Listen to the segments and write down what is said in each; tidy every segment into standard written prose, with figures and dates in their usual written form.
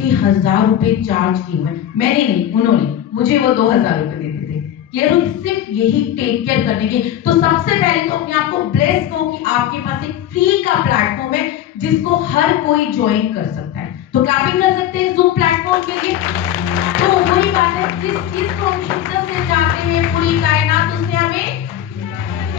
6,000 रुपए चार्ज किए हुए। मैंने नहीं, उन्होंने मुझे वो 2,000 रुपए देते थे, क्लियर हो, सिर्फ यही टेक केयर करने के। तो सबसे पहले तो अपने आप को ब्लेस करो कि आपके पास एक फ्री का प्लेटफॉर्म है जिसको हर कोई ज्वाइन कर सकता है। तो क्लैपिंग कर सकते हैं जूम प्लेटफॉर्म के लिए। तो वही बात है, जिस चीज को हम शिद्दत से चाहते हैं पूरी कायनात उससे हमें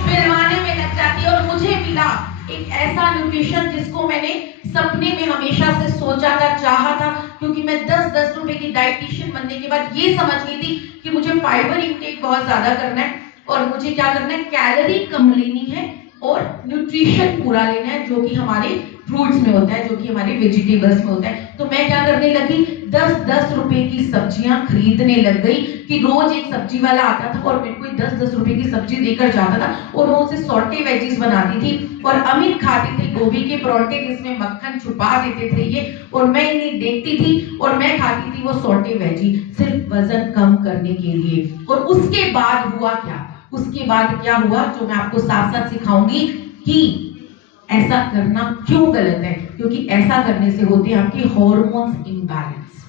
फिरवाने में लग जाती है। और मुझे मिला एक ऐसा न्यूट्रिशन जिसको मैंने सपने में हमेशा से सोचा था, चाहा था, क्योंकि मैं 10-10 रुपए की डाइटिशियन बनने के बाद ये समझ गई थी कि मुझे फाइबर इंटेक बहुत ज्यादा करना है और मुझे क्या करना है, कैलोरी कम लेनी है और न्यूट्रिशन पूरा लेना है जो कि हमारे फ्रूट्स में होता है, जो कि हमारे वेजिटेबल्स में होता है। तो मैं क्या करने लगी, 10-10 रुपए की सब्जियां खरीदने लग गई कि रोज एक सब्जी वाला आता था और मेरे को 10-10 रुपए की सब्जी देकर जाता था और वो उसे सॉटे वेजीज बनाती थी और अमित खाते थे गोभी के परोठे जिसमें मक्खन छुपा देते थे ये, और मैं इन्हें देखती थी और मैं खाती थी वो सॉटे वेजी सिर्फ वजन कम करने के लिए। और उसके बाद हुआ क्या, उसके बाद क्या हुआ जो मैं आपको साथ साथ सिखाऊंगी कि ऐसा करना क्यों गलत है, क्योंकि ऐसा करने से होते हैं आपके हार्मोन्स इम्बैलेंस,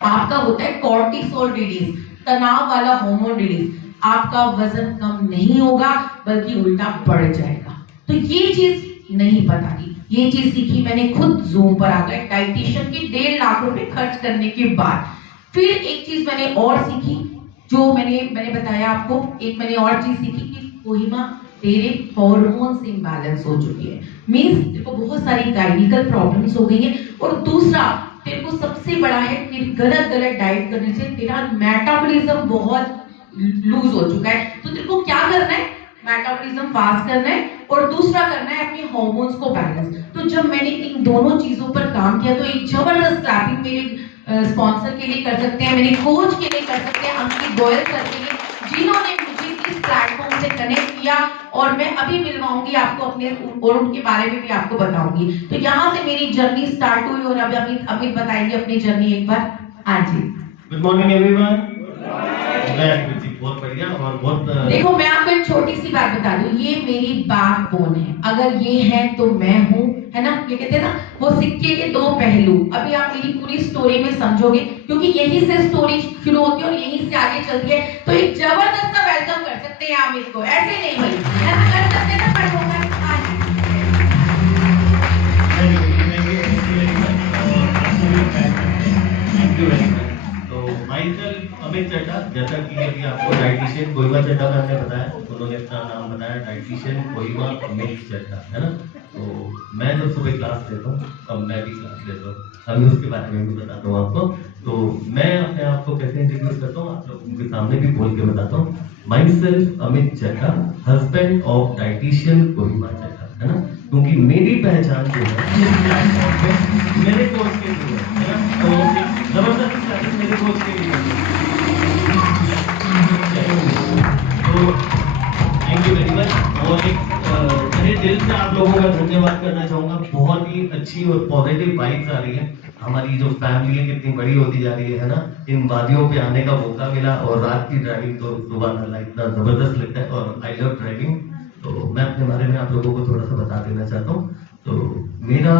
आपका होता है कॉर्टिसोल रिलीज, तनाव वाला हार्मोन रिलीज, आपका वजन कम नहीं होगा बल्कि उल्टा बढ़ जाएगा। तो ये चीज नहीं पता थी, ये चीज सीखी मैंने खुद जूम पर आकर डाइटिशियन के 1.5 लाख रुपए खर्च करने के बाद। फिर एक चीज मैंने और सीखी जो मैंने बताया आपको, एक मैंने और चीज सीखी कि कोहिमा तेरे हार्मोन्स इम्बैलेंस हो चुकी है, मींस तेरे को बहुत सारी गाइनिकल प्रॉब्लम्स हो गई हैं। और दूसरा तेरे को सबसे बड़ा है तेरी गलत डाइट करने से तेरा मेटाबॉलिज्म बहुत लूज हो चुका है। तो तेरे को क्या करना है, मेटाबॉलिज्म फास्ट करना है और दूसरा करना है अपने हार्मोन्स को बैलेंस। तो जब मैंने इन दोनों चीजों पर काम किया तो एक जबरदस्त क्लैपिंग मेरे स्पॉन्सर के लिए कर सकते हैं, मेरे कोच के लिए कर सकते हैं, अंकित गोयल सर के लिए, जिन्होंने मुझे इस प्लेटफॉर्म से कनेक्ट किया। और मैं अभी मिलवाऊंगी आपको अपने और उनके बारे में भी आपको बताऊंगी। तो यहाँ से मेरी जर्नी स्टार्ट हुई और अभी अमित बताएंगे अपनी जर्नी एक बार। हाँ जी, गुड मॉर्निंग एवरीवन। बहुत बढ़िया और बहुत देखो मैं आपको एक छोटी सी बात बता दूं, ये मेरी बैकबोन है, अगर ये है तो मैं हूँ, है ना, ये कहते हैं ना वो सिक्के के 2 पहलू। अभी आप मेरी पूरी स्टोरी में समझोगे क्योंकि यहीं से स्टोरी शुरू होती है और यहीं से आगे चलती है। तो एक जबरदस्त सा वेलकम कर सकते हैं आप इसको, ऐसे नहीं भाई ऐसा कर सकते ना पर होगा। अमित चड्ढा, जैसा कि अभी आपको डाइटिशियन कोहिमा चड्ढा मैम ने बताया, उन्होंने अपना नाम बताया डाइटिशियन कोहिमा अमित चड्ढा, है ना। तो मैं जब सुबह क्लास लेता हूँ, अब मैं भी क्लास लेता हूँ, अभी उसके बारे में भी बताता हूँ आपको। तो मैं अपने आप को कैसे इंट्रोड्यूस करता हूँ, आप लोगों के सामने भी बोल के बताता हूँ। Myself Amit Chadha, husband of dietitian Kohima Chadha, है ना, क्योंकि मेरी पहचान जो है मेरे कोच के लिए है ना, तो जबरदस्त मेरे कोच के लिए। तो थैंक यू वेरी मच। और एक मेरे दिल से आप लोगों का धन्यवाद करना चाहूँगा, बहुत ही अच्छी और पॉजिटिव वाइब्स आ रही है। हमारी जो फैमिली है कितनी बड़ी होती जा रही है ना, इन वादियों पे आने का मौका मिला और रात की ड्राइविंग तो सुबह अल्लाह इतना जबरदस्त लगता है और आई लव ड्राइविंग। तो मैं अपने बारे में आप लोगों को थोड़ा सा बता देना चाहता हूँ। तो मेरा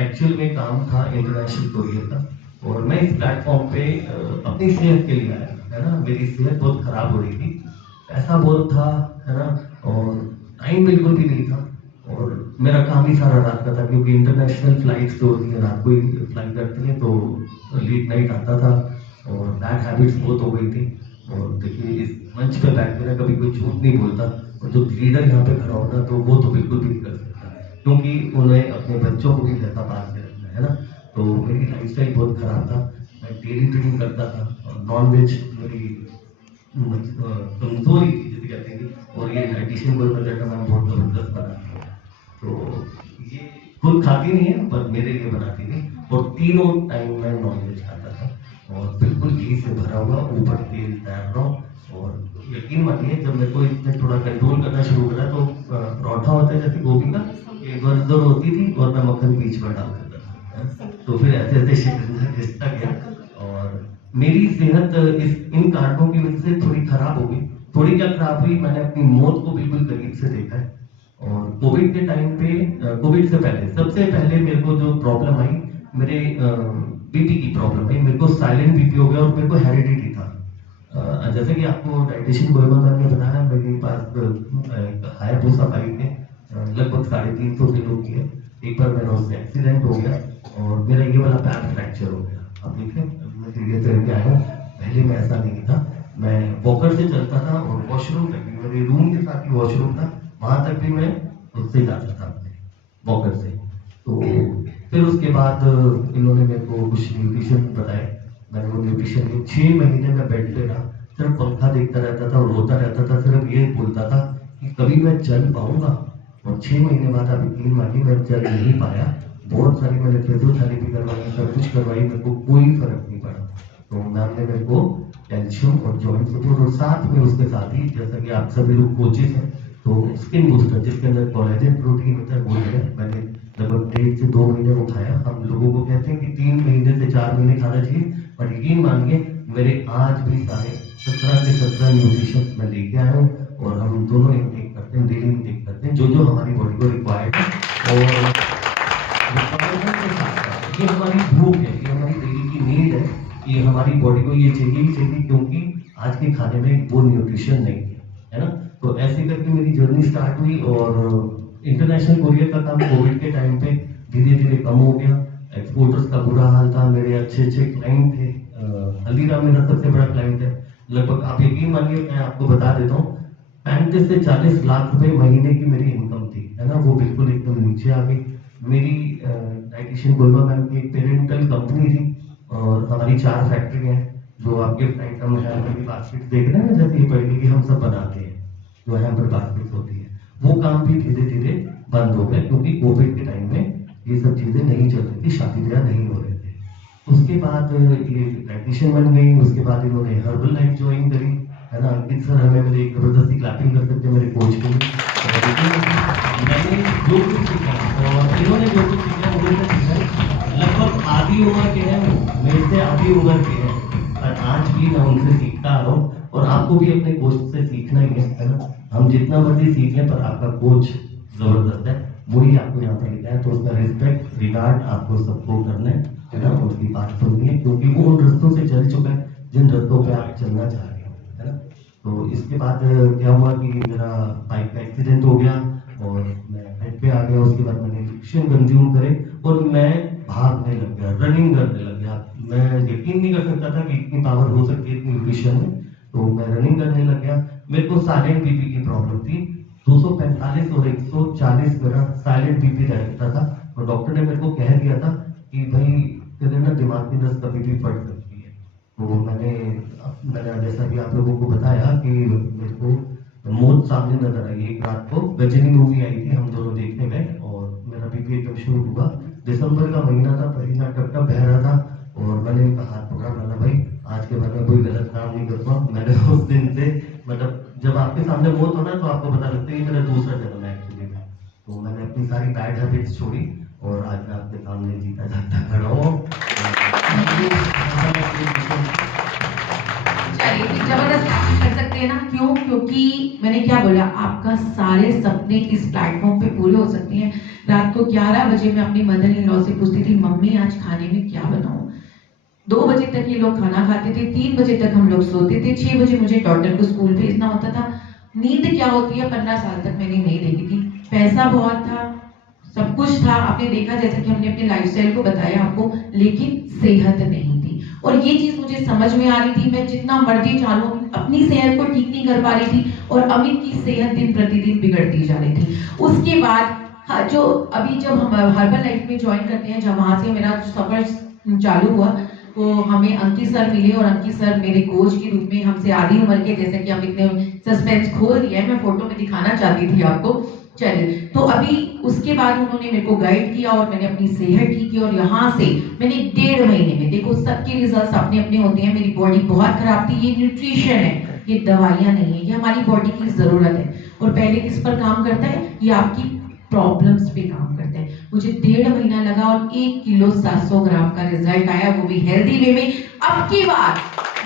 एक्चुअल में काम था इंटरनेशनल कोरियर का, और मैं इस प्लेटफॉर्म पे अपनी सेहत के लिए आया, है ना। मेरी सेहत बहुत खराब हो रही थी, पैसा बहुत था, है ना, और टाइम बिल्कुल भी नहीं था, और मेरा काम ही सारा रात का था क्योंकि इंटरनेशनल फ्लाइट्स जो होती है रात को ही फ्लाई करती है, तो लेट नाइट आता था और बैड हैबिट्स बहुत हो गई थी। और देखिए इस मंच पे बैठ के ना कभी कोई झूठ नहीं बोलता, और जो लीडर यहाँ पे खड़ा होना तो वो तो बिल्कुल भी नहीं कर सकता, क्योंकि उन्हें अपने बच्चों को भी पैसा पास के रखना है ना। तो मेरी लाइफस्टाइल बहुत खराब था, मैं डेली ड्रिंकिंग करता था और नॉन वेज मेरी कमजोरी थी जिसे कहते हैं, और ये डाइटिशियन को मैं बहुत जबरदस्त बनाती हूँ। तो ये खुद खाती नहीं है पर मेरे लिए बनाती थी, और तीनों टाइम मैं नॉन वेज खाता था और बिल्कुल घी से भरा हुआ, ऊपर तेल तैर रहा हूँ। और यकीन मानिए जब मेरे को इसने थोड़ा कंट्रोल करना शुरू करा तो परोठा होता है जैसे गोभी का, एक बार जरूर होती थी और मैं मक्खन बीच में डाल देता था। तो फिर ऐसे ऐसे रिश्ता गया, और मेरी सेहत इन कारणों की वजह से थोड़ी खराब हो गई। थोड़ी क्या खराब हुई, मैंने अपनी मौत को बिल्कुल करीब से देखा है। और कोविड के टाइम पे, कोविड से पहले सबसे पहले मेरे को जो प्रॉब्लम आई, मेरे बीपी की प्रॉब्लम है, मेरे को साइलेंट बीपी हो गया और मेरे को हेरिडिटी था। जैसे कि आपको डाइटिशियन गोयमा मैम ने बताया, मेरे पास हायाबुसा बाइक है, लगभग 350 किलो की है। एक बार मेरा उससे एक्सीडेंट हो गया और मेरा ये वाला पैर फ्रैक्चर हो गया। अब देखिए मैं सीरियस करके आया हूँ, पहले में ऐसा नहीं था, मैं वॉकर से चलता था और वॉशरूम तक भी, मेरे रूम के साथ ही वॉशरूम था, वहां तक भी मैं उससे जाता था वॉकर से। तो फिर उसके बाद इन्होंने मेरे को कुछ न्यूट्रिशन बताए, मैंने वो न्यूट्रिशन लिए। 6 महीने में बेड पे रहा, सिर्फ पंखा देखता रहता था और रोता रहता था, सिर्फ ये बोलता था कि कभी मैं चल पाऊंगा। और 6 महीने बाद अभी 3 महीने में चल नहीं पाया। बहुत सारी मैंने फिजियोथेरेपी करवाई, सब कुछ करवाई, मेरे को कोई फर्क नहीं पड़ा। तो मैम ने मेरे को कैल्शियम और जॉइंट सपोर्ट और साथ में उसके साथ ही, जैसा कि आप सभी लोग कोचेस हैं, तो स्किन बूस्टर जिसके अंदर कोलेजन प्रोटीन होता है वो है, मैंने लगभग 1.5 से 2 महीने वो खाया। हम लोगों को कहते हैं कि 3 महीने से 4 महीने खाना चाहिए, पर यकीन मानिए मेरे आज भी सारे 17 से 17 न्यूट्रिशन मैं लेके आया हूँ और हम दोनों इनटेक करते हैं, डेली इनटेक करते हैं, जो हमारी बॉडी को रिक्वायर्ड है। और ये हमारी भूख है, ये हमारी डेली की नीड है, ये हमारी बॉडी को ये चाहिए ही चाहिए, क्योंकि आज के खाने में वो न्यूट्रिशन नहीं है ना। तो ऐसे करके मेरी जर्नी स्टार्ट हुई और इंटरनेशनल कोरियर का काम कोविड के टाइम पे धीरे धीरे कम हो गया। एक्सपोर्टर्स का बुरा हाल था, मेरे अच्छे क्लाइंट थे। हल्दीराम मेरा सबसे बड़ा क्लाइंट है, लगभग आप यकीन मानिए, मैं आपको बता देता हूँ 35 से 40 लाख रुपए महीने की मेरी इनकम थी, है ना, वो बिल्कुल एकदम नीचे आ गई। मेरी डाइटिशियन गोलमा मैम की एक पेरेंटल कंपनी थी और हमारी 4 फैक्ट्री हैं, जो आपके आइटम है बास्केट देख रहे हैं ना, जैसे ये पहले की हम सब बनाते हैं, जो हैम्पर बास्केट होती है, वो काम भी धीरे धीरे बंद हो गए, क्योंकि कोविड के टाइम में ये सब चीजें नहीं चल रही थी, शादी ब्याह नहीं हो रहे थे। उसके बाद ये डाइटिशियन बन गई, उसके बाद इन्होंने हर्बल लाइफ ज्वाइन करी, है ना। अंकित सर हमें मेरे एक जबरदस्ती क्लैपिंग कर सकते हैं मेरे कोच के लिए। मैंने जो कुछ सीखा और इन्होंने जो कुछ सीखा मुझे सीखा, लगभग आधी उम्र के हैं, मेरे से आधी उम्र के हैं, पर आज भी मैं उनसे सीखता आ रहा हूँ और आपको भी अपने कोच से सीखना ही है ना। हम जितना मर्जी सीख लें, पर आपका कोच जबरदस्त है, वही आपको यहाँ पर लिखा है, तो उसका रिस्पेक्ट रिगार्ड आपको सबको करना है ना, उसकी बात सुननी है, क्योंकि वो उन रस्तों से चल चुका है जिन रस्तों पे आप चलना चाह रहे हो, है ना। तो इसके बाद क्या हुआ कि मेरा बाइक का एक्सीडेंट हो गया और मैं बेड पे आ गया। उसके बाद मैंने न्यूट्रिशन कंज्यूम करे और मैं भागने लग गया, रनिंग करने लग गया। मैं यकीन नहीं कर सकता था कि इतनी पावर हो सकती है न्यूट्रिशन में, तो मैं रनिंग करने लग गया। मेरे को साइलेंट बीपी की प्रॉब्लम थी, 245 और 140 मेरा साइलेंट बीपी रहता था और डॉक्टर ने मेरे को कह दिया था कि भाई तेरे ना दिमाग की नस कभी भी फट सकती है। तो मैंने जैसा कि आप लोगों को बताया कि मेरे को मौत सामने नजर आई। एक रात को गजनी मूवी आई थी, हम दोनों देखने गए और मेरा बीपी एकदम शुरू हुआ। दिसंबर का महीना था, पसीना टप बह रहा था और मैंने उनका हाथ पकड़ा, मैंने भाई आज के बाद में कोई गलत काम नहीं करता। मैंने उस दिन से, मतलब जब आपके सामने मौत होना तो आपको पता लगता है कि मेरा दूसरा जन्म है एक्चुअली में। तो मैंने अपनी सारी बैड हैबिट्स छोड़ी और आज मैं आपके सामने जीता जागता खड़ा हूँ। चलिए जबरदस्त काम कर सकते हैं ना, क्यों? क्योंकि मैंने क्या बोला, आपका सारे सपने इस प्लेटफॉर्म पे पूरे हो सकते हैं। रात को 11 बजे मैं अपनी मदर इन लॉ से पूछती थी, मम्मी आज खाने में क्या बनाऊं? 2 बजे तक ये लोग खाना खाते थे, 3 बजे तक हम लोग सोते थे, 6 बजे मुझे डॉटर को स्कूल भेजना होता था। नींद क्या होती है 15 साल तक मैंने नहीं देखी थी। पैसा बहुत था, सब कुछ था, आपने देखा जैसे कि हमने अपने लाइफस्टाइल को बताया आपको, लेकिन सेहत नहीं थी। और ये चीज मुझे समझ में आ रही थी, मैं जितना मर्जी चालू अपनी सेहत को ठीक नहीं कर पा रही थी और अमित की सेहत दिन प्रतिदिन बिगड़ती जा रही थी। उसके बाद जो अभी जब हम हर्बल लाइफ में ज्वाइन करते हैं, जब वहां से मेरा सफर चालू हुआ, तो हमें अंकित सर मिले और अंकित सर मेरे कोच के रूप में हमसे आधी उम्र के, जैसे कि अमित ने सस्पेंस खोल दिया है, मैं फोटो में दिखाना चाहती थी आपको। चलिए, तो अभी उसके बाद उन्होंने मेरे को गाइड किया और मैंने अपनी सेहत ठीक की और यहाँ से मैंने 1.5 महीने में, देखो सबके रिजल्ट्स अपने अपने होते हैं। मेरी बॉडी बहुत खराब थी, ये न्यूट्रिशन है, ये दवाइयाँ नहीं है, ये हमारी बॉडी की जरूरत है। और पहले किस पर काम करता है, ये आपकी प्रॉब्लम्स पे काम करता है। मुझे 1.5 महीना लगा और 1 किलो 700 ग्राम का रिजल्ट आया, वो भी हेल्दी वे में। अब की बार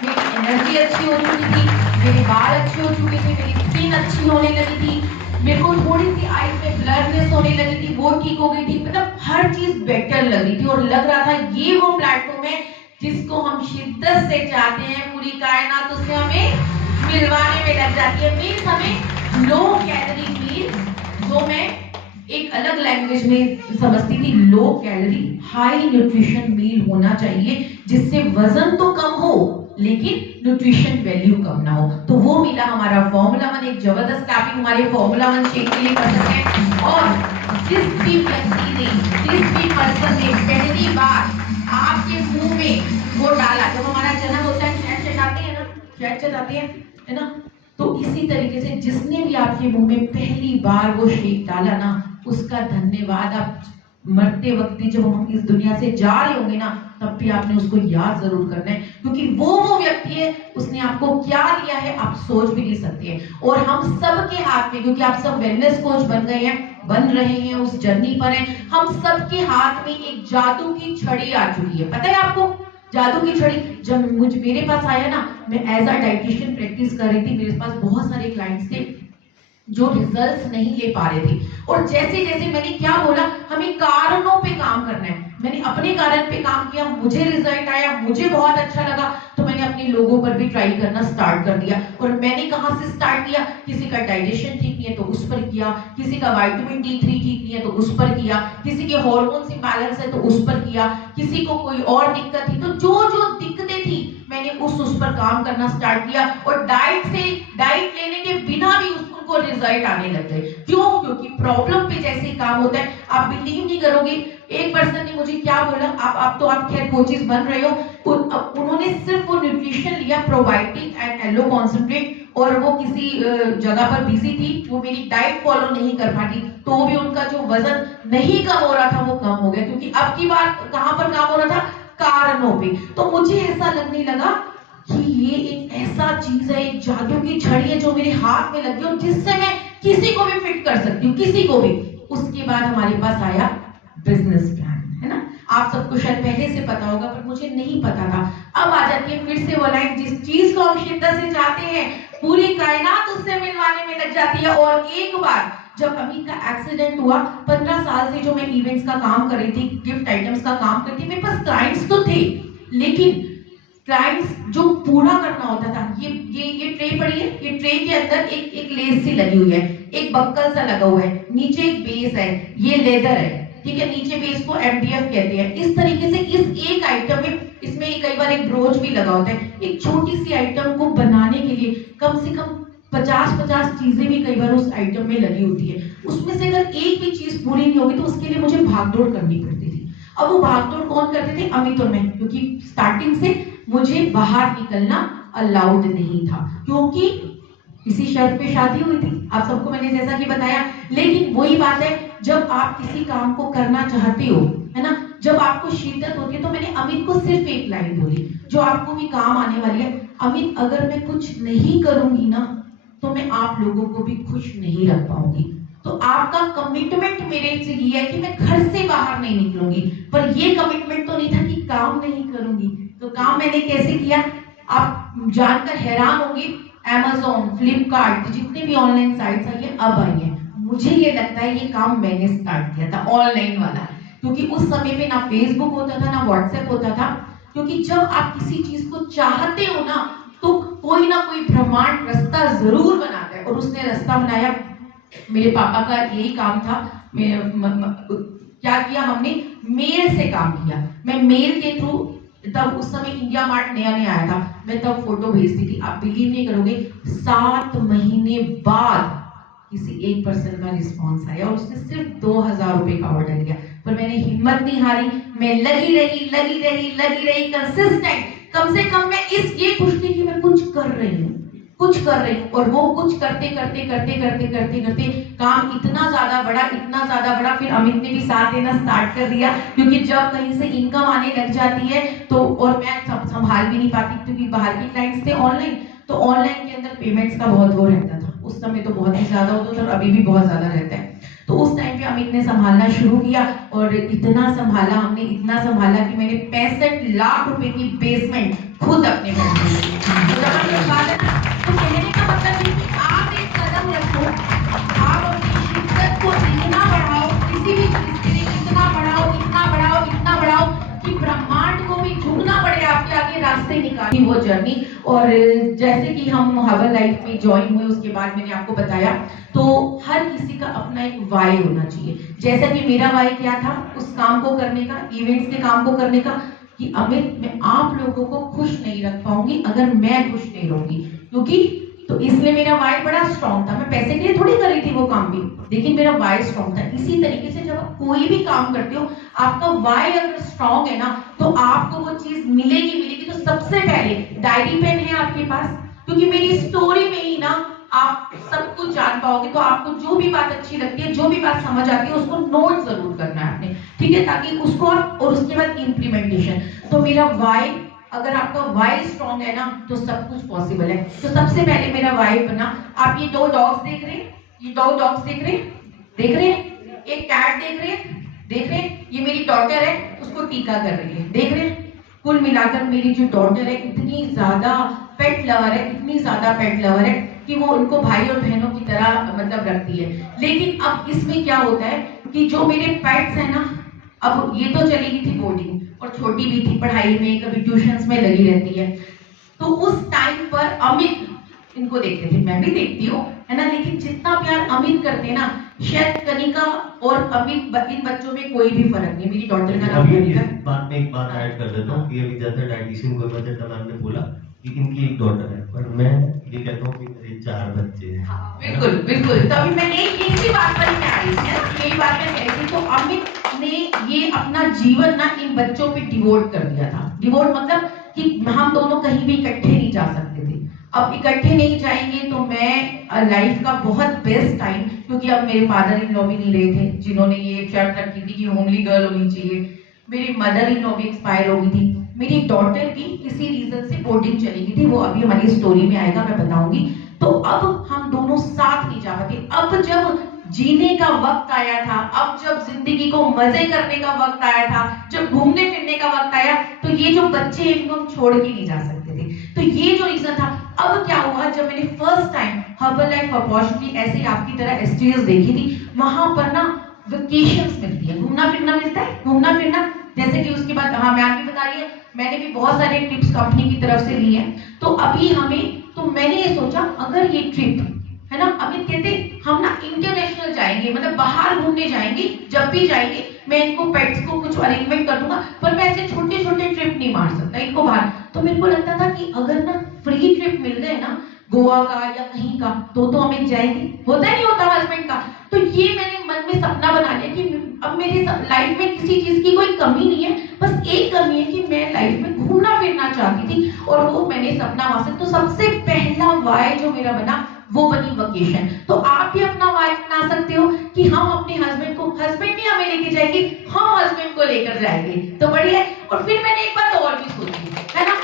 मेरी एनर्जी अच्छी हो चुकी थी, मेरे बाल अच्छे हो चुके थे, मेरी स्किन अच्छी होने लगी थी मेरे को थोड़ी सी आईज में ब्लरनेस होने लगी थी, वो ठीक हो गई थी, मतलब हर चीज बेटर लग रही थी और लग रहा था ये वो प्लेटफॉर्म है जिसको हम शिद्दत से चाहते हैं, पूरी कायनात उससे हमें मिलवाने में लग जाती है। मीन्स हमें लो कैलोरी मील, जो मैं एक अलग लैंग्वेज में समझती थी, लो कैलोरी हाई न्यूट्रिशन मील होना चाहिए, जिससे वजन तो कम हो लेकिन न्यूट्रिशन वैल्यू कम ना हो। तो वो मिला हमारा फॉर्मूला वन। एक जबरदस्त क्लैपिंग हमारे फॉर्मूला वन शेक के लिए कर सकते हैं। और जिस भी व्यक्ति ने, जिस भी पर्सन ने पहली बार आपके मुंह में वो डाला, जब हमारा जन्म होता है शहद चटाते हैं ना, शहद चटाते हैं, है ना, तो इसी तरीके से जिसने भी आपके मुंह में पहली बार वो शेक डाला ना, उसका धन्यवाद आप मरते वक्त जब हम इस दुनिया से जा रहे होंगे ना, तब भी आपने उसको याद जरूर करना है, क्योंकि वो व्यक्ति है, उसने आपको क्या दिया है आप सोच भी नहीं सकते हैं। और हम सब के हाथ में, क्योंकि आप सब वेलनेस कोच बन गए हैं, बन रहे हैं, उस जर्नी पर हैं, हम सब के हाथ में एक जादू की छड़ी आ चुकी है। पता है आपको जादू की छड़ी? जब मेरे पास आया ना, मैं एज अ डाइटिशियन प्रैक्टिस कर रही थी, मेरे पास बहुत सारे क्लाइंट्स थे जो रिजल्ट्स नहीं ले पा रहे थे, और जैसे जैसे मैंने क्या बोला, हमें कारणों पे काम करना है, मैंने अपने कारण पे काम किया, मुझे रिजल्ट आया, मुझे बहुत अच्छा लगा, तो मैंने अपने लोगों पर भी ट्राई करना स्टार्ट कर दिया। और मैंने कहां से स्टार्ट किया? किसी का डाइजेशन ठीक नहीं है तो उस पर किया, किसी का विटामिन D3 ठीक नहीं है तो उस पर किया, किसी के हार्मोन्स इम्बैलेंस है तो उस पर किया, किसी को कोई और दिक्कत थी, तो जो जो दिक्कतें थी मैंने उस पर काम करना स्टार्ट किया। और डाइट लेने के बिना भी उसको रिजल्ट आने लग गए। क्यों? क्योंकि प्रॉब्लम पे जैसे काम होता है, आप बिलीव नहीं करोगे, एक पर्सन ने मुझे क्या बोला, आप खैर कोचेस बन रहे हो, उन्होंने सिर्फ वो न्यूट्रिशन लिया, प्रोबायोटिक एंड एलो कॉन्सेंट्रेट, और वो किसी जगह पर बिजी थी, वो मेरी डाइट फॉलो नहीं कर पाती, तो भी उनका जो वजन नहीं कम हो रहा था वो कम हो गया, क्योंकि अब की बार कहां पर काम हो रहा था? कारणों पे। तो मुझे ऐसा लगने लगा कि ये एक ऐसा चीज है, एक जादू की छड़ी है जो मेरे हाथ में लगी और जिससे मैं किसी को भी फिट कर सकती हूँ, किसी को भी। उसके बाद हमारे पास आया बिजनेस प्लान, है ना, आप सबको शायद पहले से पता होगा, पर मुझे नहीं पता था। अब आ जाती है फिर से वो लाइन, जिस चीज को हम शिद्दत से चाहते हैं, पूरी कायनात उससे मिलवाने में लग जाती है। और एक बार जब अमित का एक्सीडेंट हुआ, 15 साल से जो मैं इवेंट्स का काम कर रही थी, गिफ्ट आइटम्स का काम करती थी, मेरे पास क्लाइंट्स तो थे, लेकिन क्लाइंट्स जो पूरा करना होता था, ये ट्रे पड़ी है, ये ट्रे के अंदर एक लेस सी लगी हुई है, एक बक्कल सा लगा हुआ है, नीचे एक बेस है, ये लेदर है, ठीक है, नीचे बेस को MDF कहते हैं। इस तरीके से इस एक आइटम में, इसमें कई बार एक ब्रोच भी लगा होता है। एक छोटी सी आइटम को बनाने के लिए कम से कम 50 चीजें भी कई बार उस आइटम में लगी होती है। उसमें से अगर एक भी चीज पूरी नहीं होगी तो उसके लिए मुझे भागदौड़ करनी पड़ती थी। अब वो भागदौड़ कौन करते थे? अमित और मैं, क्योंकि स्टार्टिंग से मुझे बाहर निकलना अलाउड नहीं था, क्योंकि इसी शर्त पे शादी हुई थी, आप सबको मैंने जैसा कि बताया। लेकिन वही बात है, जब आप किसी काम को करना चाहते हो, है ना, जब आपको शिद्दत होती है, तो मैंने अमित को सिर्फ एक लाइन बोली जो आपको भी काम आने वाली है, अमित अगर मैं कुछ नहीं करूंगी ना, तो मैं आप लोगों को भी खुश नहीं रख पाऊंगी। तो आपका कमिटमेंट मेरे से ये है कि मैं घर से बाहर नहीं निकलूंगी, पर ये कमिटमेंट तो नहीं था कि काम नहीं करूंगी। तो काम मैंने कैसे किया, आप जानकर हैरान होंगे, Amazon, फ्लिपकार्ट, जितने भी ऑनलाइन साइट्स आई है अब आई है, मुझे ये लगता है ये काम मैंने स्टार्ट किया था, ऑनलाइन वाला, क्योंकि उस समय पे ना फेसबुक होता था, ना व्हाट्सएप होता था। क्योंकि जब आप किसी चीज को चाहते हो ना, तो कोई ना कोई ब्रह्मांड रास्ता जरूर बनाता है, और उसने रास्ता बनाया। मेरे पापा का यही काम था, क्या किया हमने, मेल से काम किया। मैं मेल के थ्रू, तब उस समय इंडिया मार्ट नया आया था, मैं तब फोटो भेजती थी। आप बिलीव नहीं करोगे, 7 महीने बाद किसी एक पर्सन का रिस्पॉन्स आया और उसने सिर्फ 2000 रुपए का ऑर्डर दिया। पर मैंने हिम्मत नहीं हारी, मैं लगी रही कंसिस्टेंट। कम से कम मैं ये खुश थी कि मैं कुछ कर रही हूँ। और वो कुछ करते काम इतना ज्यादा बड़ा, फिर अमित ने भी साथ देना स्टार्ट कर दिया, क्योंकि जब कहीं से इनकम आने लग जाती है तो, और मैं संभाल भी नहीं पाती, क्योंकि बाहर के क्लाइंट्स थे ऑनलाइन, तो ऑनलाइन के अंदर पेमेंट्स का बहुत वो रहता था। उस समय तो बहुत ही ज्यादा होता था, और अभी भी बहुत ज्यादा रहता है। तो उस टाइम पे अमित ने संभालना शुरू किया, और इतना संभाला कि मैंने 65 लाख रुपए की बेसमेंट खुद अपने तो कहने का मतलब है कि आप एक कदम रखो, आप रास्ते निकाली वो जर्नी। और जैसे कि हम हर्बल लाइफ में ज्वाइन हुए उसके बाद मैंने आपको बताया, तो हर किसी का अपना एक वाई होना चाहिए। जैसा कि मेरा वाई क्या था उस काम को करने का, इवेंट्स के काम को करने का, कि अमित मैं आप लोगों को खुश नहीं रख पाऊंगी अगर मैं खुश नहीं रहूंगी, क्योंकि तो इसलिए मेरा वाई बड़ा स्ट्रॉन्ग था। मैं पैसे के लिए थोड़ी कर रही थी वो काम भी, लेकिन मेरा वाई स्ट्रॉन्ग था। इसी तरीके से जब आप कोई भी काम करते हो, आपका वाई अगर स्ट्रॉन्ग है ना, तो आपको वो चीज मिलेगी मिलेगी। तो सबसे पहले डायरी पेन है आपके पास, क्योंकि मेरी स्टोरी में ही ना आप सब कुछ जान पाओगे। तो आपको जो भी बात अच्छी लगती है, जो भी बात समझ आती है, उसको नोट जरूर करना है आपने, ठीक है, ताकि उसको आप, और उसके बाद इम्प्लीमेंटेशन। तो मेरा वाई, अगर आपका वाई स्ट्रॉन्ग है ना तो सब कुछ पॉसिबल है। तो सबसे पहले मेरा वाई बना, आप ये 2 डॉग्स देख रहे हैं, ये 2 डॉग्स देख रहे हैं, एक कैट देख रहे हैं, ये मेरी डॉटर है, उसको टीका कर रही है, देख रहे हैं। कुल मिलाकर मेरी जो डॉटर है इतनी ज्यादा पेट लवर है, इतनी ज्यादा पेट लवर है कि वो उनको भाई और बहनों की तरह मतलब रखती है। लेकिन अब इसमें क्या होता है कि जो मेरे पेट्स है ना, अब ये तो चली गई थी बोर्डिंग और छोटी भी थी, पढ़ाई में कभी ट्यूशंस में लगी रहती है। तो उस टाइम पर अमित इनको देखते थे, मैं भी देखती हूँ, है ना, लेकिन जितना प्यार अमित करते ना, शायद कनिका और अमित इन बच्चों में कोई भी फर्क नहीं। मेरी डॉटर का नाम कनिका। बात में एक बात ऐड कर देता हूँ कि अभी जैसे डाइटिशियन को मैम ने बोला कि इनकी एक डॉटर है, पर मैं ये कहता हूँ कि मेरे 4 बच्चे हैं। हाँ, बिल्कुल बिल्कुल, तभी मैंने इसी बात पर ही मैं आई थी, यही बात मैं कह रही थी। तो अमित ने ये अपना जीवन ना इन बच्चों पे डिवोट कर दिया था। डिवोट मतलब कि हम दोनों कहीं भी इकट्ठे नहीं जा सकते थे। अब इकट्ठे नहीं जाएंगे तो मैं लाइफ का बहुत बेस्ट टाइम, क्योंकि अब मेरे फादर इन लॉ भी नहीं रहे थे, जिन्होंने ये शर्त रखी थी कि होमली गर्ल होनी चाहिए। मेरी मदर इन लॉ भी एक्सपायर हो गई थी। मेरी डॉटर भी किसी रीजन से बोर्डिंग चली गई थी, वो अभी हमारी स्टोरी में आएगा, मैं बताऊंगी। तो अब हम दोनों साथ नहीं जा पाते। अब जब जीने का वक्त आया था, अब जब जिंदगी को मजे करने का वक्त आया था, जब घूमने फिरने का वक्त आया, तो ये जो बच्चे हैं इनको हम छोड़ के नहीं जा सकते थे। तो ये जो रीजन था। अब क्या हुआ, जब मैंने first time herbal life opportunity ऐसे आपकी तरह एसटीएस देखी थी, वहां पर ना वेकेशंस मिलती है, घूमना फिरना मिलता है, घूमना फिरना। जैसे कि उसके बाद, हाँ मैम भी बता रही है, मैंने भी बहुत सारे ट्रिप्स कंपनी की तरफ से लिए हैं। तो अभी हमें, तो मैंने ये सोचा अगर ये ट्रिप है ना, अभी कहते हम ना इंटरनेशनल जाएंगे, मतलब बाहर घूमने जाएंगे, जब भी जाएंगे मैं इनको पेट्स को कुछ अरेंजमेंट कर दूंगा, पर मैं ऐसे छोटे छोटे ट्रिप नहीं मार सकता इनको बाहर। तो मेरे को लगता था कि अगर ना फ्री ट्रिप मिल गए ना गोवा का या कहीं का, तो हमें जाएंगे, होता नहीं होता हस्बैंड का। तो ये मैंने मन में सपना बना लिया कि अब मेरी लाइफ में किसी चीज की कोई कमी नहीं है, बस एक कमी है कि मैं लाइफ में घूमना फिरना चाहती थी, और वो मैंने सपना हासिल। तो सबसे पहला वाई जो मेरा बना वो बनी वेकेशन। तो आप भी अपना वाई बना सकते हो कि हम अपने हस्बैंड को, हस्बैंड भी हमें लेके जाएंगे, हम हस्बैंड को लेकर जाएंगे, तो बढ़िया। और फिर मैंने एक बात और भी सोची, है ना,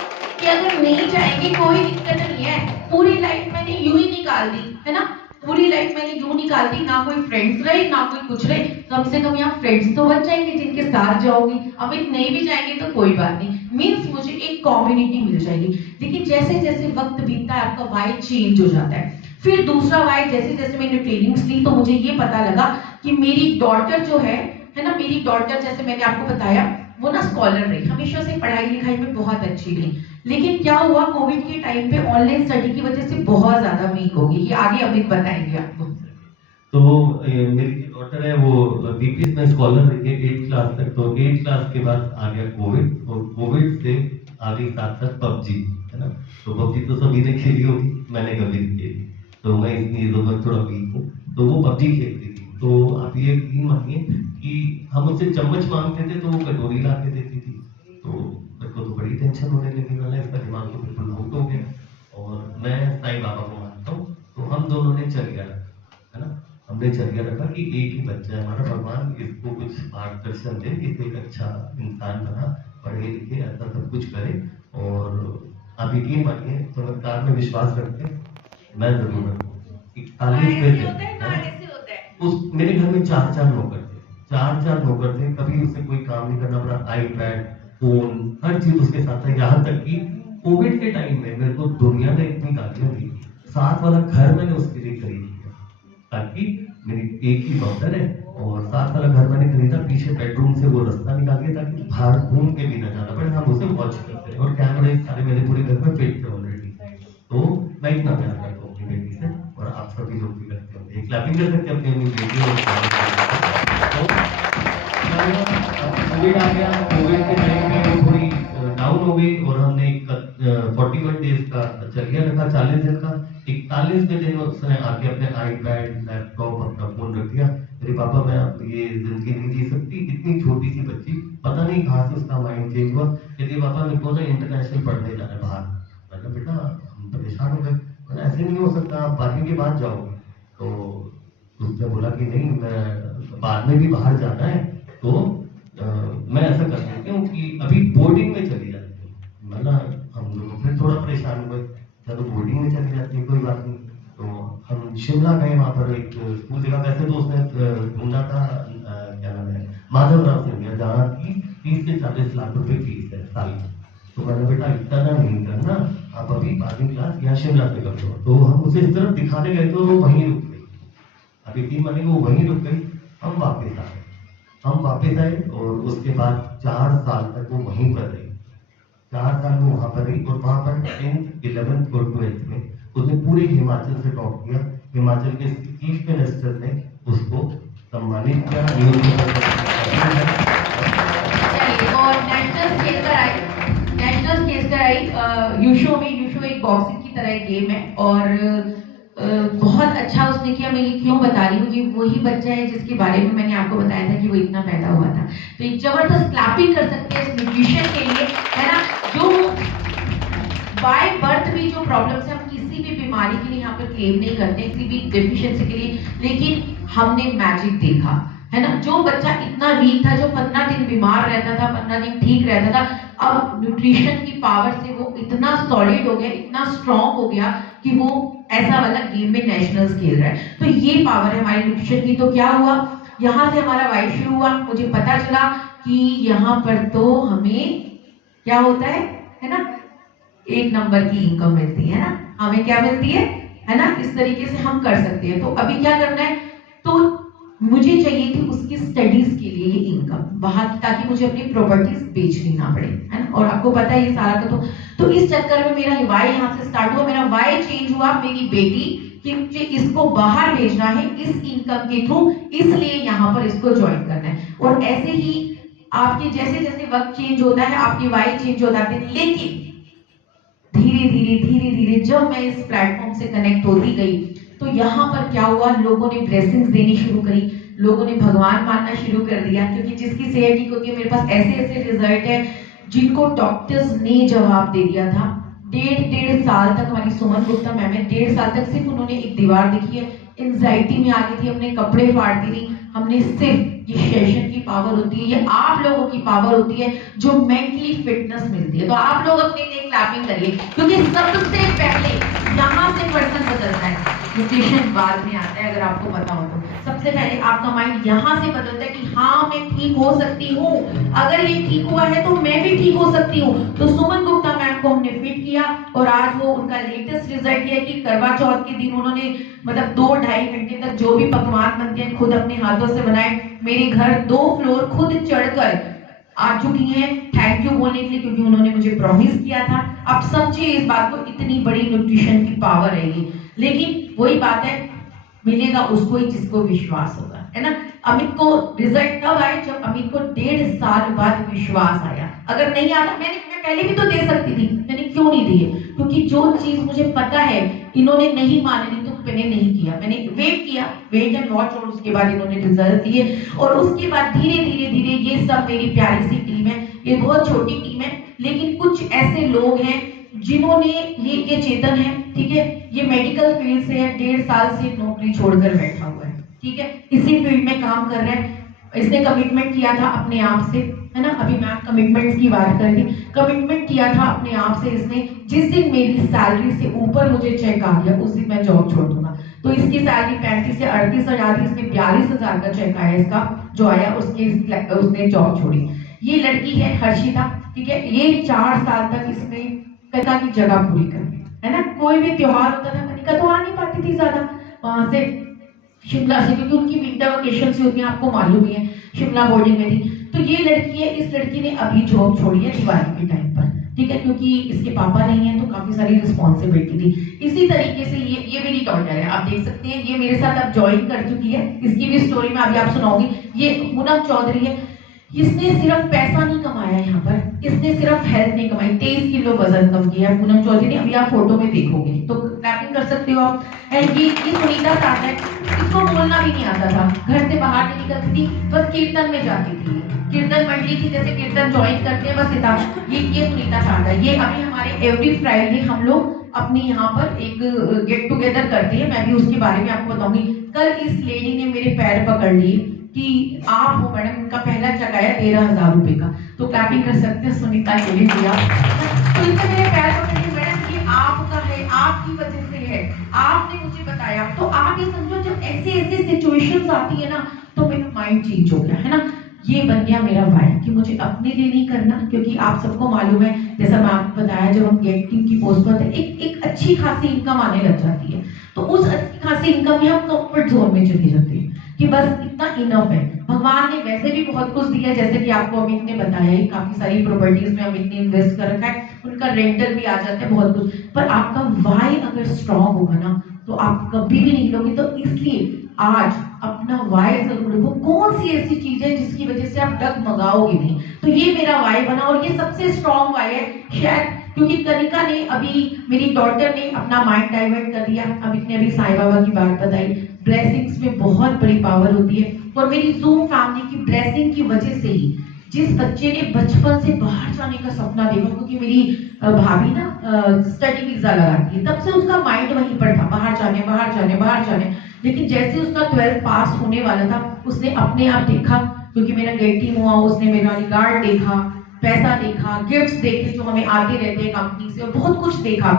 कि अगर नहीं जाएंगे कोई दिक्कत नहीं है, पूरी लाइफ मैंने यूं ही निकाल दी, है ना, पूरी लाइफ मैंने यूं निकाल दी, ना कोई फ्रेंड्स रहे ना कोई कुछ रहे, कम से कम यहाँ फ्रेंड्स तो बच जाएंगे जिनके साथ जाओगी। अब नहीं भी जाएंगे तो कोई बात नहीं, मीन्स मुझे एक कम्युनिटी मिल जाएगी। लेकिन जैसे जैसे वक्त बीतता है आपका वाई चेंज हो जाता है। फिर दूसरा वाई, जैसे जैसे मैंने ट्रेनिंग्स ली तो मुझे ये पता लगा कि मेरी डॉटर जो है ना, मेरी डॉटर जैसे मैंने आपको बताया वो ना स्कॉलर रही, हमेशा से पढ़ाई लिखाई में बहुत अच्छी रही। लेकिन क्या हुआ, कोविड के टाइम पे ऑनलाइन स्टडी की वजह से बहुत ज्यादा वीक हो गई। ये आगे अमित बताएंगे आपको। तो मेरी जो डॉटर है वो बीपीएस में स्कॉलर रही है 8th क्लास तक। तो 8th क्लास के बाद आ गया कोविड, और कोविड से आ गई साथ साथ पबजी, है ना। तो पबजी तो सभी ने खेली होगी, मैंने कभी नहीं खेली, तो मैं इतनी चीजों में थोड़ा वीक हूँ। तो वो पबजी खेलती थी, तो आप ये यकीन मानिए कि हम उससे चम्मच मांगते थे तो वो कटोरी ला के देती थी। तो मेरे को तो बड़ी टेंशन होने लगी, वाला इसका दिमाग तो बिल्कुल आउट हो गया। और मैं साईं बाबा को मानता हूँ, तो हम दोनों ने चर्या रखा, है ना, हमने चर्या रखा कि एक ही बच्चा है हमारा, भगवान इसको कुछ मार्गदर्शन दे, इसे एक अच्छा इंसान बना, पढ़े लिखे, ऐसा सब कुछ करे। और आप यकीन मानिए, चमत्कार में विश्वास रखते हैं, मैं जरूर रखूँ। 41 उस मेरे घर में 4 नौकर थे, 4 नौकर थे, कभी उसे कोई काम नहीं करना पड़ा, आईपैड, फोन, हर चीज उसके साथ है। यहाँ तक कि कोविड के टाइम में मेरे को दुनिया ने इतनी गालियां दी, 7 वाला घर मैंने उसके लिए खरीद लिया, ताकि मेरी एक ही डॉटर है और 7 वाला घर मैंने खरीदा, पीछे बेडरूम से वो रास्ता निकाल दिया ताकि बाहर घूम के भी ना जाना पड़े, हम उसे वॉच करते हैं। और कैमरे सारे नहीं कर सकते अपनी अपनी बेटी और कोविड आ गया। कोविड के टाइम में वो थोड़ी डाउन हो गई और हमने 41 डेज का चलिया रखा, 40 दिन का। 41वें दिन उसने आके अपने आईपैड, लैपटॉप, अपना फोन रख दिया। मेरे पापा, मैं अब ये जिंदगी नहीं जी सकती, इतनी छोटी सी बच्ची, पता नहीं कहाँ से उसका माइंड चेंज हुआ। कहती पापा मेरे को ना इंटरनेशनल पढ़ने जाना है बाहर। मैंने बेटा हम परेशान हो गए, मैंने ऐसे नहीं हो सकता, आप 12वीं के बाद जाओगे। तो उसने बोला कि नहीं, मैं बाद में भी बाहर जाना है, तो मैं ऐसा कर देती हूँ कि अभी बोर्डिंग में चली जाती हूँ। मतलब हम लोग फिर थोड़ा परेशान हुए, चलो बोर्डिंग में चली जाती है, कोई बात नहीं। तो हम शिमला गए, वहाँ पर एक स्कूल देखा। वैसे तो उसने ढूंढा था, क्या नाम है, माधवराव सिंधिया, जहाँ की 30 से 40 लाख रुपए फीस है साल की। तो मैंने बेटा इतना नहीं करना, आप अभी 12वीं क्लास यहाँ शिमला से कर दो। तो हम उसे इस तरफ दिखाने गए तो वो वहीं रुक गई। अभी 3 महीने वो वहीं रुक गई। हम वापस आए और उसके बाद 4 साल तक वो वहीं पर रही। 4 साल वो वहां पर रही और वहां पर 10th, 11th और 12th में उसने पूरे हिमाचल से टॉप किया। हिमाचल के चीफ मिनिस्टर ने उसको सम्मानित किया। और नेशनल स्टेज पर आई यूशो में। यूशो एक बॉक्सिंग की तरह गेम है और बहुत अच्छा उसने किया। मैं ये क्यों बता रही हूँ, ये वही बच्चा है जिसके बारे में मैंने आपको बताया था कि वो इतना पैदा हुआ था। तो एक जबरदस्त क्लैपिंग कर सकते हैं इस न्यूट्रिशन के लिए, है ना। जो बाय बर्थ भी जो प्रॉब्लम्स है, हम किसी भी बीमारी के लिए यहाँ पर क्लेम नहीं करते, किसी भी डेफिशिएंसी के लिए, लेकिन हमने मैजिक देखा, है ना। जो बच्चा इतना वीक था, जो 15 दिन बीमार रहता था, 15 दिन ठीक रहता था, अब न्यूट्रिशन की पावर से वो इतना सॉलिड हो गया, इतना स्ट्रॉन्ग हो गया कि वो ऐसा वाला गेम में नेशनल्स खेल रहा है। तो ये पावर है हमारी न्यूट्रिशन की। तो क्या हुआ, यहाँ से हमारा वाइफ शुरू हुआ। मुझे पता चला कि यहाँ पर तो हमें क्या होता है ना, 1 नंबर की इनकम मिलती है ना। हमें क्या मिलती है ना। इस तरीके से हम कर सकते हैं। तो अभी क्या करना है, तो मुझे चाहिए थी उसकी स्टडीज के लिए ये इनकम बाहर, ताकि मुझे अपनी प्रॉपर्टीज बेचनी ना पड़े, है ना। और आपको पता है ये सारा का तो इस चक्कर में मेरा वाई यहाँ से स्टार्ट हुआ। मेरा वाई चेंज हुआ, मेरी बेटी कि मुझे इसको बाहर भेजना है इस इनकम के थ्रू, इसलिए यहाँ पर इसको ज्वाइन करना है। और ऐसे ही आपके जैसे जैसे वक्त चेंज होता है, आपकी वाई चेंज हो जाते हैं। लेकिन धीरे धीरे जब मैं इस प्लेटफॉर्म से कनेक्ट होती गई, तो यहाँ पर क्या हुआ, लोगों ने ब्लेसिंग्स देनी शुरू करी, लोगों ने भगवान मानना शुरू कर दिया। क्योंकि जिसकी सेहत ठीक होती है, मेरे पास ऐसे ऐसे रिजल्ट है जिनको डॉक्टर्स ने जवाब दे दिया था। 1.5 साल तक हमारी सुमन गुप्ता मैम है, 1.5 साल तक सिर्फ उन्होंने एक दीवार देखी है, एंजाइटी में आ गई थी, अपने कपड़े फाड़ दी थी। हमने सिर्फ, ये सेशन की पावर होती है, ये आप लोगों की पावर होती है जो मेंटली फिटनेस मिलती है। तो आप लोग अपने लिए क्लैपिंग करिए, क्योंकि सबसे पहले यहाँ से पर्सन बदलता है, न्यूट्रिशन बाद में आता है। अगर आपको पता हो तो सबसे पहले आपका माइंड यहाँ से बदलता है कि हाँ मैं ठीक हो सकती हूँ, अगर ये ठीक हुआ है तो मैं भी ठीक हो सकती हूँ। तो सुमन गुप्ता मैम को हमने फिट किया और आज वो उनका लेटेस्ट रिजल्ट ये है कि करवा चौथ के दिन उन्होंने मतलब 2-2.5 घंटे तक जो भी पकवान बनते हैं खुद अपने हाथों से बनाए। मेरे घर 2 फ्लोर खुद चढ़कर आ चुकी हैं थैंक यू बोलने के लिए, क्योंकि उन्होंने मुझे प्रॉमिस किया था। आप समझिए इस बात को, इतनी बड़ी न्यूट्रिशन की पावर है ये। लेकिन वही बात है, मिलेगा उसको ही जिसको विश्वास होगा, है ना। अमित को रिजल्ट तब आए जब अमित को 1.5 साल बाद विश्वास आया। अगर नहीं आता, मैं पहले भी तो दे सकती थी, मैंने क्यों नहीं दिए, क्योंकि जो चीज मुझे पता है इन्होंने नहीं मानी तो मैंने नहीं किया। मैंने वेट किया, वेट एंड वॉच, और उसके बाद इन्होंने रिजल्ट दिए। और उसके बाद धीरे धीरे ये सब मेरी प्यारी सी टीम है, ये बहुत छोटी टीम है, लेकिन कुछ ऐसे लोग हैं जिन्होंने ये चेतन है, ठीक है, ये मेडिकल फील्ड से है, 1.5 साल से नौकरी छोड़कर बैठा हुआ है, ठीक है, इसी फील्ड में काम कर रहा है। इसने कमिटमेंट किया था अपने आप से, है ना। अभी मैं कमिटमेंट की बात कर रही, कमिटमेंट किया था अपने आप से इसने, जिस दिन मेरी सैलरी से ऊपर मुझे चेक आ गया उस दिन मैं जॉब छोड़ दूंगा। तो इसकी सैलरी 35 से 38 हजार थी, इसमें 42,000 का चेक आया इसका जो आया, उसने जॉब छोड़ी। ये लड़की है हर्षिता, ठीक है, ये 4 साल तक इसने कनिका की जगह पूरी कर, है ना। कोई भी त्योहार होता था, कनिका तो आ नहीं पाती थी ज्यादा वहां से शिमला से, क्योंकि उनकी विंटर वेकेशन से होती है, आपको मालूम ही है, शिमला बोर्डिंग में थी। तो ये लड़की है, इस लड़की ने अभी जॉब छोड़ी है दिवाली के टाइम पर। ठीक है, क्योंकि इसके पापा नहीं है तो काफी सारी रिस्पॉन्सिबिलिटी थी। इसी तरीके से ये मेरी डॉटर है, आप देख सकते हैं, ये मेरे साथ अब ज्वाइन कर चुकी है। इसकी भी स्टोरी में अभी आप सुनाओगी। ये पूनम चौधरी है, इसने सिर्फ पैसा नहीं कमाया यहाँ पर, इसने सिर्फ हेल्थ नहीं कमाई, 23 किलो वजन कम किया है पूनम चौधरी ने। अभी आप फोटो में देखोगे तो क्लैपिंग कर सकते हो आप। ये सुनीता साथ है, इसको बोलना भी नहीं आता था, घर से बाहर नहीं निकलती थी, बस कीर्तन में जाती थी, कीर्तन मंडली की जैसे कीर्तन ज्वाइन करते हैं बस इतना। ये सुनीता साथ है। ये अभी हमारे एवरी फ्राइडे हम लोग अपने यहाँ पर एक गेट टुगेदर करते हैं, मैं भी उसके बारे में आपको बताऊंगी। कल इस लेडी ने मेरे पैर पकड़ लिए कि आप हो मैडम, उनका पहला चेक आया 13,000 रुपए का। तो क्लैपिंग कर सकते हैं सुनीता के लिए भैया। तो इनसे मेरे पैर पकड़ लिए, मैडम ये आपका है, आपकी वजह से है, आपने मुझे बताया। तो आप ये समझो, जब ऐसे सिचुएशंस आती है ना तो मेरा माइंड चेंज हो गया है ना। ये बन गया मेरा वाई कि मुझे अपने लिए नहीं करना, क्योंकि आप सबको मालूम है, जैसा मैं आपको बताया, जब हम गेट टीम की पोस्ट पर एक अच्छी खासी इनकम आने लग जाती है, तो उस अच्छी खासी इनकम में हम कंफर्ट जोन में चले जाते हैं कि बस इतना इनफ है। भगवान ने वैसे भी बहुत कुछ दिया, जैसे कि आपको अमित ने बताया ही, काफी सारी प्रॉपर्टीज में अमित ने इन्वेस्ट कर रखा है, उनका रेंटल भी आ जाता है, बहुत कुछ। पर आपका वाई अगर स्ट्रांग होगा ना तो आप कभी भी नहीं लोगे। तो इसलिए आज अपना वाई जरूर देखो, कौन सी ऐसी चीज है जिसकी वजह से आप डगमगाओगे नहीं। तो ये मेरा वाई बना, और ये सबसे स्ट्रांग वाई है शायद, क्योंकि कनिका ने अभी, मेरी डॉटर ने अपना माइंड डाइवर्ट कर दिया। अमित ने अभी साईं बाबा की बात बताई, ब्लेसिंग्स में बहुत बड़ी पावर होती है। और मेरी जूम फैमिली की ब्लेसिंग की वजह से ही, जिस बच्चे ने बचपन से बाहर जाने का सपना देखा, क्योंकि मेरी भाभी ना स्टडी वीजा लगाती है, तब से उसका माइंड वहीं पर था, बाहर जाने बाहर जाने बाहर जाने। लेकिन जैसे उसका 12th पास होने वाला था, उसने अपने आप देखा, क्योंकि मेरा गेट टीम हुआ, उसने मेरा रिगार्ड देखा, पैसा देखा, गिफ्ट्स देखे जो हमें आते रहते हैं कंपनी से, और बहुत कुछ देखा।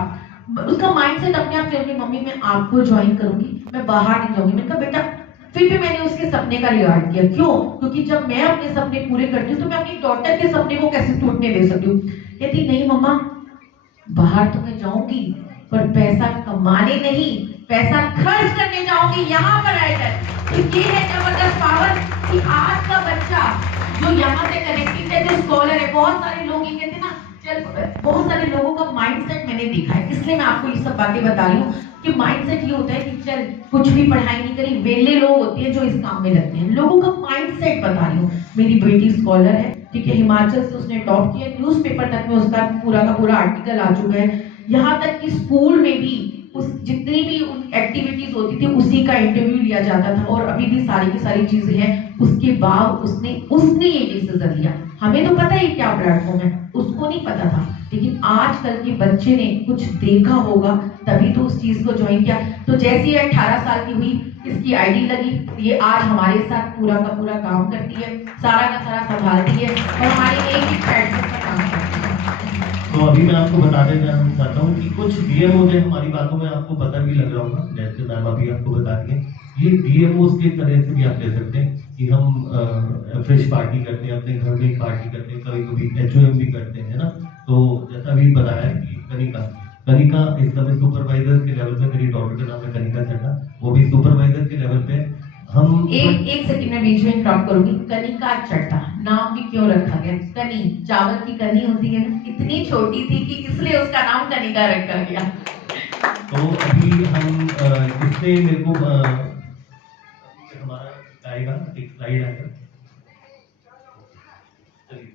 उसका माइंडसेट अपने आप चल, मम्मी मैं आपको ज्वाइन करूंगी, मैं बाहर नहीं जाऊंगी। मैंने कहा बेटा, फिर भी मैंने उसके सपने का रिगार्ड किया। क्यों? क्योंकि जब मैं अपने सपने पूरे करती हूँ तो मैं अपनी डॉटर के सपने को कैसे टूटने दे सकती हूँ। कहती नहीं मम्मा, बाहर तो मैं जाऊंगी पर पैसा कमाने नहीं, पैसा खर्च करने जाऊंगी, यहाँ पर रहकर। तो ये है जबरदस्त पावर कि आज का बच्चा जो यहाँ से कनेक्टेड है, जो स्कॉलर है, बहुत सारे लोग ये कहते हैं ना, चल बहुत सारे लोगों का माइंडसेट मैंने देखा है, इसलिए मैं आपको ये सब बातें बता रही हूँ कि माइंडसेट ये होता है कि चल कुछ भी पढ़ाई नहीं करी, वेले लोग होते हैं जो इस काम में लगते हैं। लोगों का माइंडसेट बता रही हूँ। मेरी बेटी स्कॉलर है, ठीक है, हिमाचल से उसने टॉप किया, न्यूज़पेपर तक में उसका पूरा का पूरा आर्टिकल आ चुका है। यहाँ तक कि स्कूल में भी उस जितनी भी एक्टिविटीज होती थी उसी का इंटरव्यू लिया जाता था, और अभी भी सारी की सारी चीजें हैं। उसके बाद उसने ये डिसीजन लिया। हमें तो पता ही क्या प्लेटफॉर्म है, उसको नहीं पता था, लेकिन आजकल के बच्चे ने कुछ देखा होगा तभी तो उस चीज को ज्वाइन किया। तो जैसे ये 18 साल की हुई, इसकी आईडी लगी, ये आज हमारे साथ पूरा का पूरा काम करती है, सारा का सारा संभालती है, और हमारे एक ही प्लेटफॉर्म पर काम करती है। तो अभी मैं आपको बता देना चाहता हूँ कि कुछ डीएमओ ने हमारी बातों में आपको पता भी लग रहा होगा, जैसे मैम अभी आपको बता रही है, ये डीएमओ के तरह से भी आप ले सकते हैं कि हम फ्रेश पार्टी करते हैं, अपने घर में पार्टी करते हैं, कभी कभी एचओएम भी करते हैं ना। तो जैसा अभी बताया कि कनिका इस समय सुपरवाइजर के लेवल पे, मेरी डॉटर का नाम है कनिका चड्ढा, वो भी सुपरवाइजर के लेवल पे। हम एक सेकंड में बीच में इंटरप्ट करूंगी। कनिका चड्ढा नाम भी क्यों रखा गया? कनी, चावल की कनी होती है ना, इतनी छोटी थी कि इसलिए उसका नाम कनिका रखा गया। तो अभी हम इससे मेरे को हमारा आएगा, एक स्लाइड आएगा। चलिए,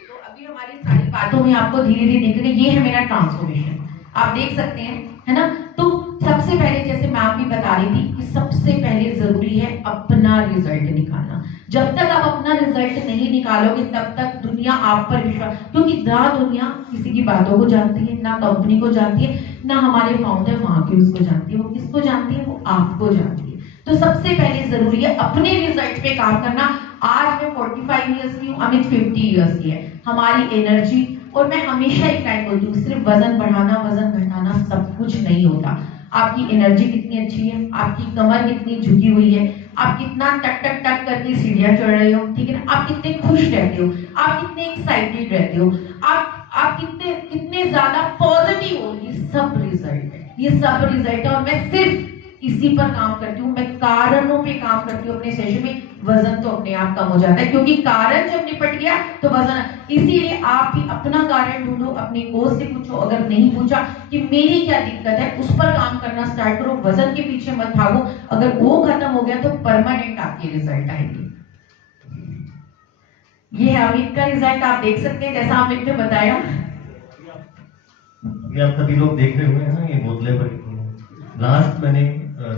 तो अभी हमारी सारी बातों में आपको धीरे धीरे देखेंगे, ये है मेरा ट्रांसफॉर्मेशन, आप देख सकते हैं, है ना। तो सबसे पहले, जैसे मैम भी बता रही थी, कि सबसे पहले जरूरी है अपना रिजल्ट निकालना। जब तक आप अपना रिजल्ट नहीं निकालोगे तब तक दुनिया आप पर विश्वास, क्योंकि ना दुनिया किसी की बातों को जानती है, ना कंपनी को जानती है, ना हमारे फाउंडर वहां की उसको जानती है। वो किसको जानती है? वो आपको जानती है। तो सबसे पहले जरूरी है अपने रिजल्ट पे काम करना। आज मैं 45 ईयर्स की हूँ, अमित 50 ईयर्स की है। हमारी एनर्जी, और मैं हमेशा एक टाइम बोलती हूँ, सिर्फ वजन बढ़ाना वजन घटाना सब कुछ नहीं होता। आपकी एनर्जी कितनी अच्छी है, आपकी कमर कितनी झुकी हुई है, आप कितना टक टक टक करके सीढ़ियां चढ़ रहे हो, ठीक है ना, आप कितने खुश रहते हो, आप कितने एक्साइटेड रहते हो, आप कितने ज्यादा पॉजिटिव हो, ये सब रिजल्ट है, ये सब रिजल्ट है। और मैं सिर्फ इसी पर काम करती हूँ, मैं कारणों पे काम करती हूँ अपने सेशन में। वजन तो अपने आप कम हो जाता है, क्योंकि कारण जब निपट गया तो वजन। इसीलिए आप भी अपना कारण ढूंढो, अपने कोच से पूछो, अगर नहीं पूछा कि मेरी क्या दिक्कत है, उस पर काम करना स्टार्ट करो। वजन के पीछे मत भागो, अगर वो खत्म हो गया तो परमानेंट आपके रिजल्ट आएंगे। ये है अमित का रिजल्ट, आप देख सकते हैं जैसा अमित ने बताया। ये आप सभी लोग देख रहे हुए हैं, ये बोतलें भरी हुई हैं। लास्ट मैंने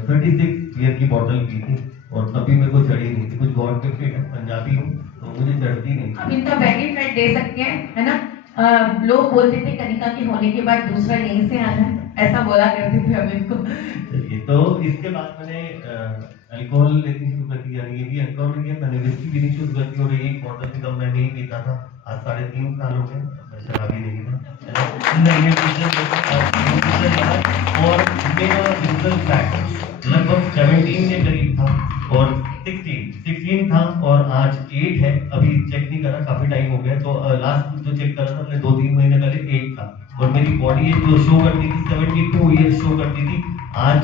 36 ईयर की बॉटल पी थी और कभी मेरे को चढ़ी नहीं थी। कुछ गॉड गिफ्टेड है, पंजाबी हूँ तो मुझे चढ़ती नहीं। अब इनका बेनिफिट दे सकते हैं, है ना। लोग बोलते थे कनिका के होने के बाद दूसरा यहीं से आना है, ऐसा बोला करते थे हम इनको। चलिए, तो इसके बाद मैंने अल्कोहल लेनी शुरू कर दी, यानी ये भी अल्कोहल नहीं है। मैंने विस्की पीनी शुरू कर दी और एक बॉटल से कम मैं नहीं पीता था। आज 3.5 साल हो गए, मैं शराबी नहीं था। और मेरा रिजल्ट फैक्ट लगभग 17 के करीब था और 16 था और आज 8 है। अभी चेक नहीं करा, काफी टाइम हो गया। तो लास्ट जो चेक करा था मैंने 2-3 महीने पहले 8 था और मेरी बॉडी जो शो करती थी 72 ईयर्स शो करती थी, आज